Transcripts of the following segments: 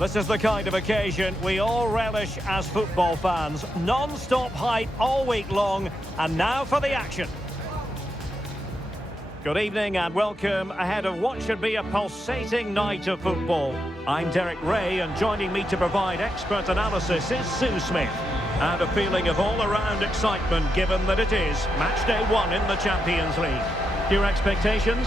This is the kind of occasion we all relish as football fans. Non-stop hype all week long, and now for the action. Good evening and welcome ahead of what should be a pulsating night of football. I'm Derek Ray, and joining me to provide expert analysis is Sue Smith. And a feeling of all-around excitement given that it is match day 1 in the Champions League. Your expectations?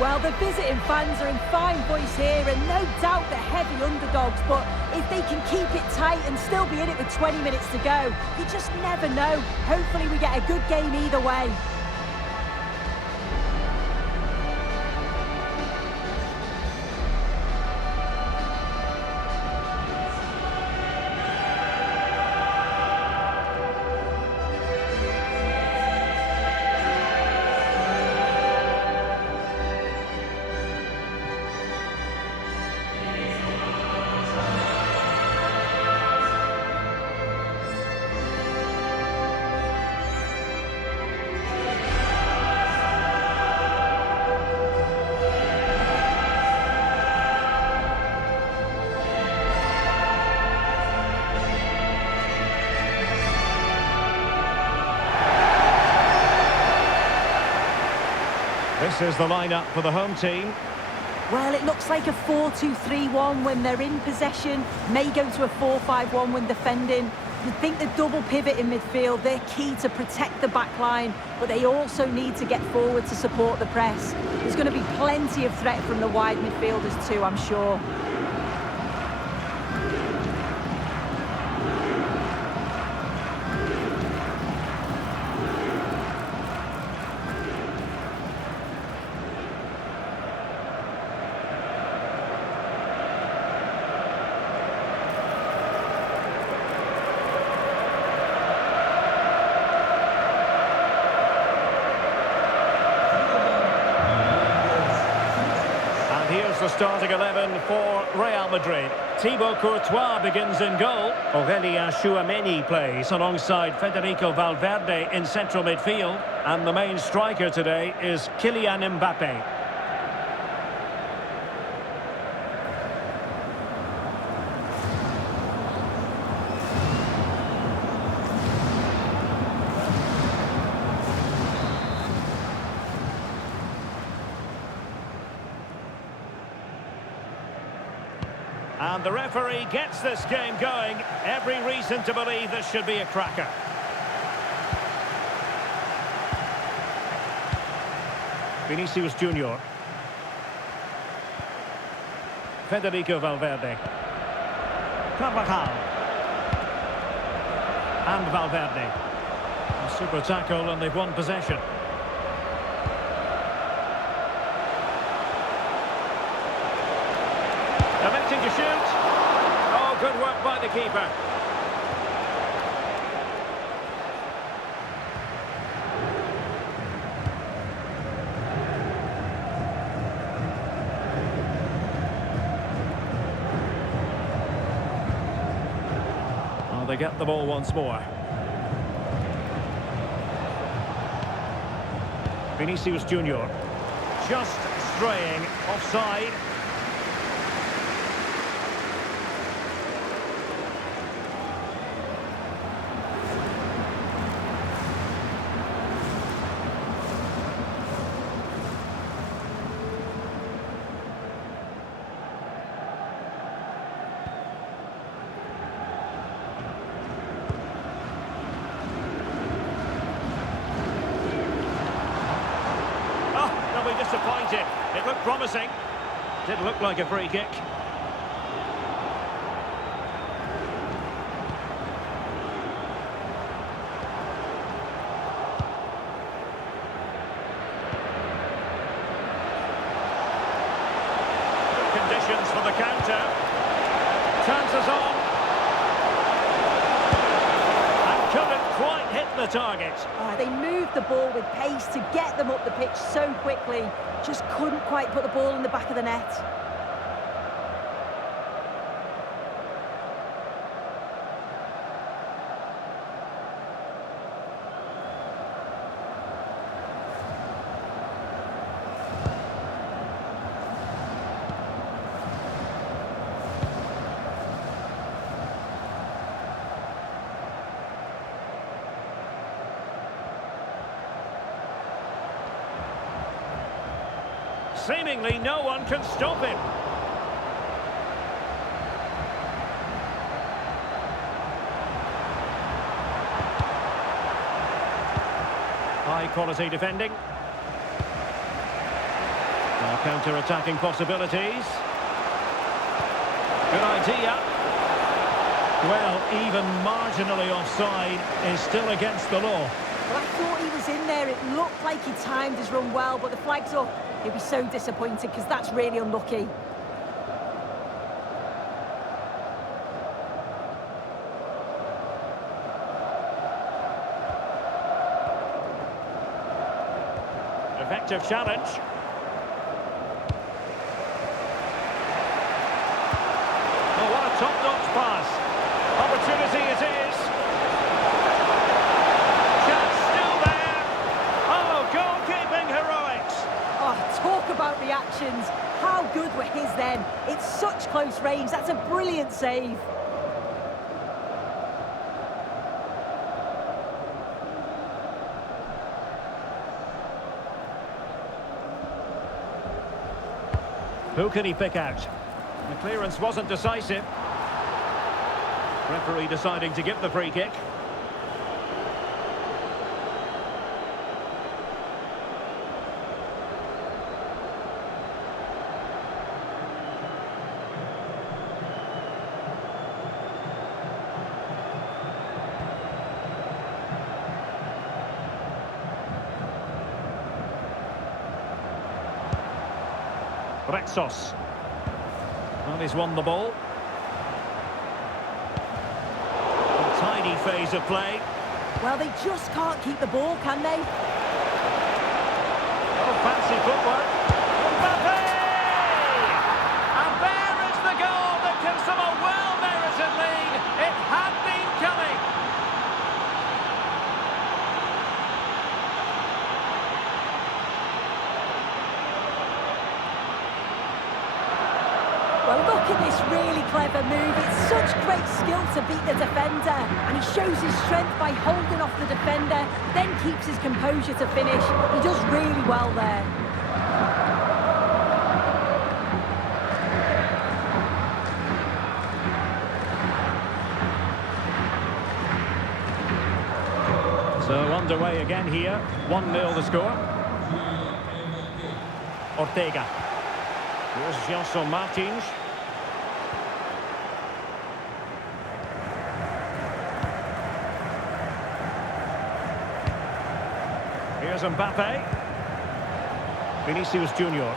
Well, the visiting fans are in fine voice here, and no doubt they're heavy underdogs, but if they can keep it tight and still be in it with 20 minutes to go, you just never know. Hopefully we get a good game either way. This is the lineup for the home team. Well, it looks like a 4-2-3-1 when they're in possession. May go to a 4-5-1 when defending. You'd think the double pivot in midfield, they're key to protect the back line, but they also need to get forward to support the press. There's going to be plenty of threat from the wide midfielders too, I'm sure. Here's the starting 11 for Real Madrid. Thibaut Courtois begins in goal. Aurélien Tchouameni plays alongside Federico Valverde in central midfield. And the main striker today is Kylian Mbappe. And the referee gets this game going. Every reason to believe this should be a cracker. Vinicius Junior. Federico Valverde. Carvajal. And Valverde. A super tackle, and they've won possession. Attempting to shoot. Oh, good work by the keeper. Well, they get the ball once more. Vinicius Junior. Just straying offside. Disappointed. It looked promising. Did look like a free kick. Good conditions for the counter. Chances on. And couldn't quite hit the target. They moved the ball with pace to get them up the pitch so quickly. Just couldn't quite put the ball in the back of the net. seemingly no one can stop him. High quality defending. Now counter-attacking possibilities. Good idea. Well, even marginally offside is still against the law. Well, I thought he was in there. It looked like he timed his run well, but the flag's up. He'll be so disappointed because that's really unlucky. Effective challenge. Oh, what a top-notch pass. Opportunity it is. Chance still there. Oh, goalkeeping heroics. Oh, talk about reactions. How good were his then? It's such close range. That's a brilliant save. Who can he pick out? The clearance wasn't decisive. Referee deciding to give the free kick. Rexos. Well, he's won the ball. A tiny phase of play. Well, they just can't keep the ball, can they? Oh, fancy footwork. Mbappe! And there is the goal that gives them a well-merited lead. It had been coming. Well, look at this really clever move. It's such great skill to beat the defender. And he shows his strength by holding off the defender, then keeps his composure to finish. He does really well there. So underway again here. 1-0 the score. Ortega. Here's Gelson Martins. Here's Mbappe. Vinicius Junior.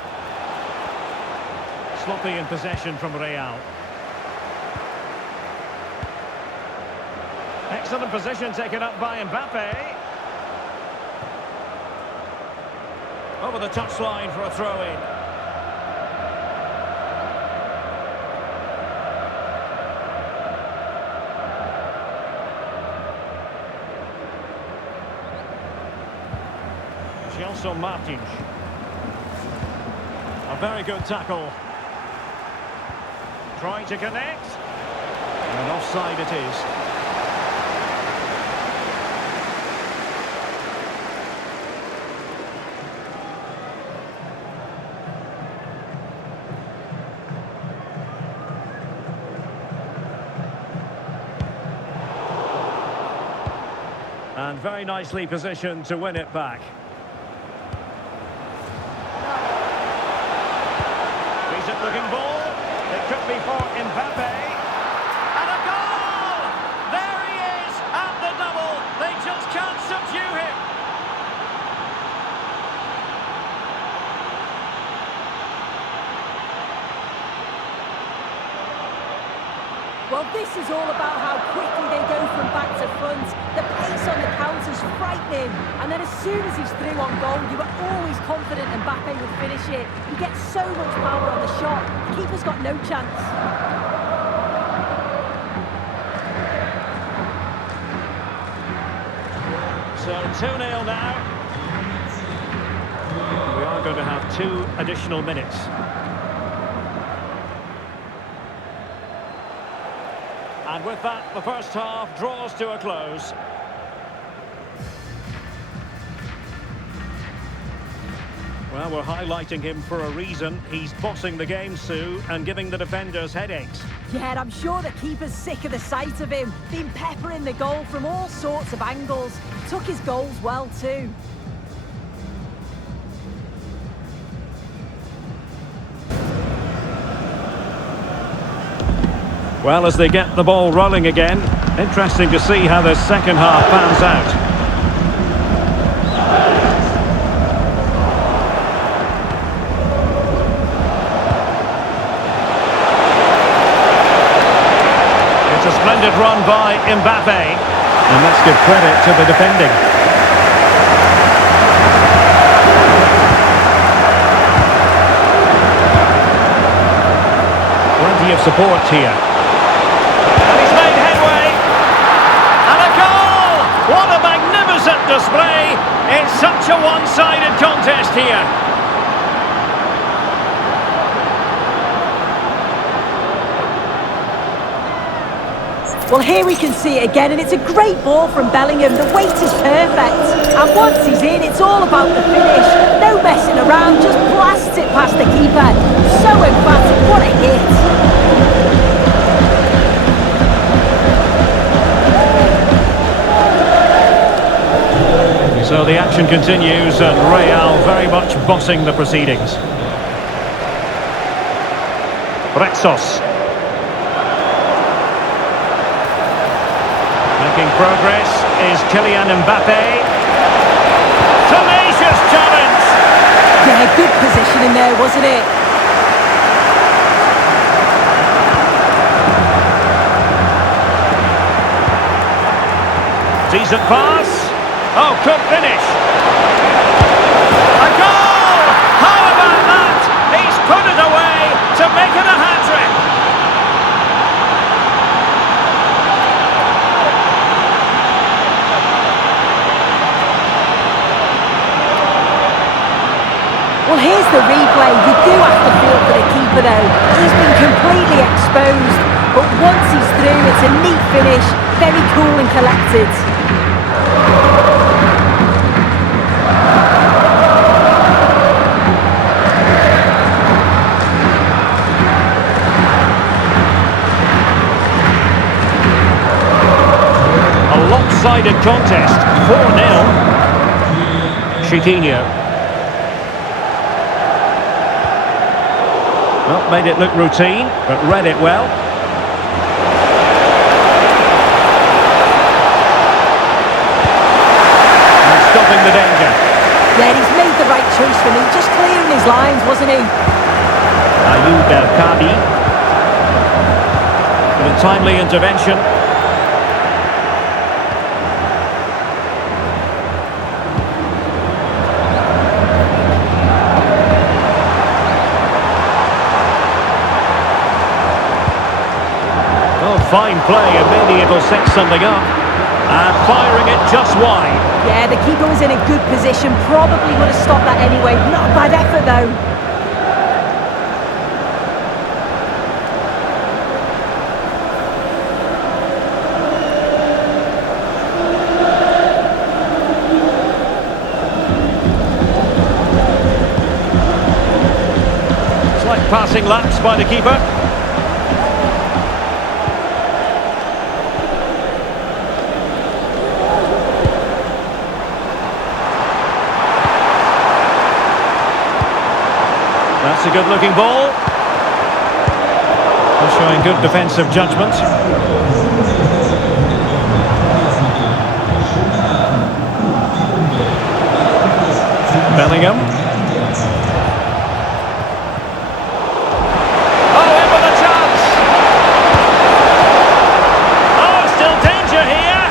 Sloppy in possession from Real. Excellent position taken up by Mbappe. Over the touchline for a throw-in. Gelson Martins. A very good tackle. Trying to connect. And offside it is. And very nicely positioned to win it back. Decent looking ball. It could be for Mbappe. And a goal! There he is at the double. They just can't subdue him. Well, this is all about how quickly they go from back to front. The pace on the counter's frightening. And then as soon as he's through on goal, you were always confident Mbappe would finish it. He gets so much power on the shot. The keeper's got no chance. So 2-0 now. We are going to have 2 additional minutes. And with that, the first half draws to a close. Well, we're highlighting him for a reason. He's bossing the game, Sue, and giving the defenders headaches. Yeah, and I'm sure the keeper's sick of the sight of him. Been peppering the goal from all sorts of angles. Took his goals well too. Well, as they get the ball rolling again, interesting to see how the second half pans out. A splendid run by Mbappe, and let's give credit to the defending. Plenty of support here, and he's made headway, and a goal! What a magnificent display! It's such a one-sided contest here. Well, here we can see it again, and it's a great ball from Bellingham. The weight is perfect, and once he's in, it's all about the finish. No messing around, just blasts it past the keeper. So emphatic, what a hit. So the action continues, and Real very much bossing the proceedings. Retsos. Making progress is Kylian Mbappe. Tenacious challenge! Yeah, good positioning there, wasn't it? Decent pass. Oh, good finish. A goal! How about that? He's put it away to make it a hat-trick. Well, here's the replay. You do have to feel for the keeper, though. He's been completely exposed, but once he's through, it's a neat finish. Very cool and collected. A lopsided contest, 4-0. Chiquinho. Well, made it look routine, but read it well. And stopping the danger. Yeah, he's made the right choice for me. Just clearing his lines, wasn't he? Ayoub El Kadi. With a timely intervention. Fine play, and maybe it'll set something up. And firing it just wide. Yeah, the keeper was in a good position. Probably would have stopped that anyway. Not a bad effort, though. Slight passing lapse by the keeper. That's a good-looking ball. They're showing good defensive judgment. Bellingham. Oh, in with a chance. Oh, still danger here.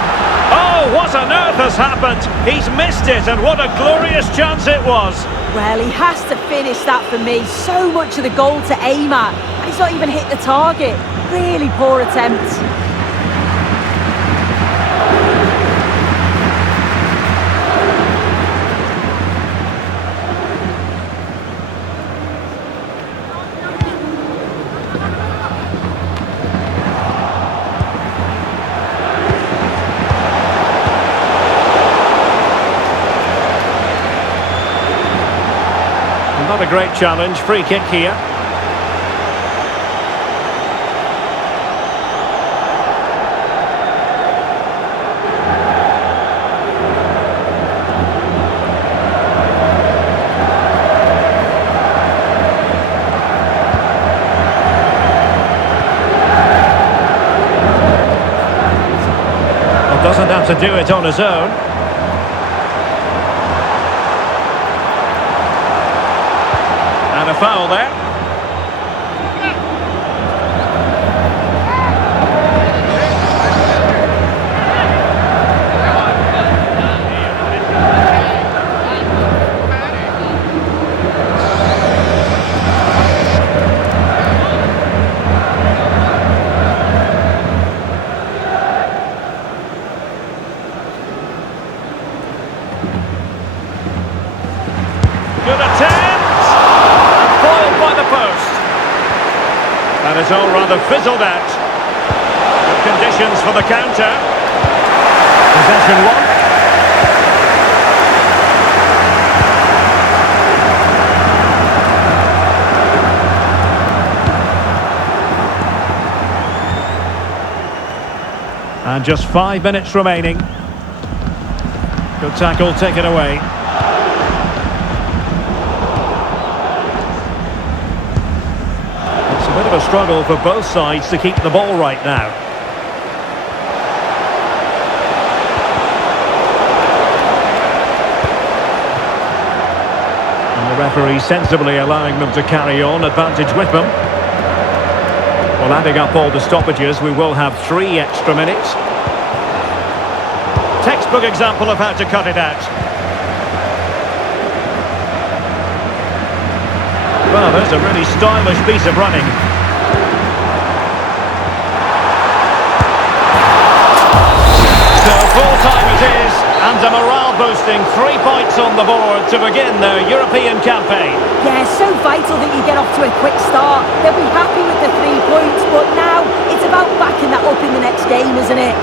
Oh, what on earth has happened? He's missed it, and what a glorious chance it was. Well, he has to finish that for me. So much of the goal to aim at, and he's not even hit the target. Really poor attempt. a great challenge. Free kick here. Doesn't have to do it on his own. And a foul there. Good attempt! Foiled by the post. And it's all rather fizzled out. Good conditions for the counter. Possession one. And just 5 minutes remaining. Good tackle taken away. It's a bit of a struggle for both sides to keep the ball right now. And the referee sensibly allowing them to carry on, advantage with them. Well, adding up all the stoppages, we will have 3 extra minutes. Textbook example of how to cut it out. Well, there's a really stylish piece of running. So full time it is, and a morale-boosting 3 points on the board to begin their European campaign. Yeah, so vital that you get off to a quick start. They'll be happy with the 3 points, but now it's about backing that up in the next game, isn't it?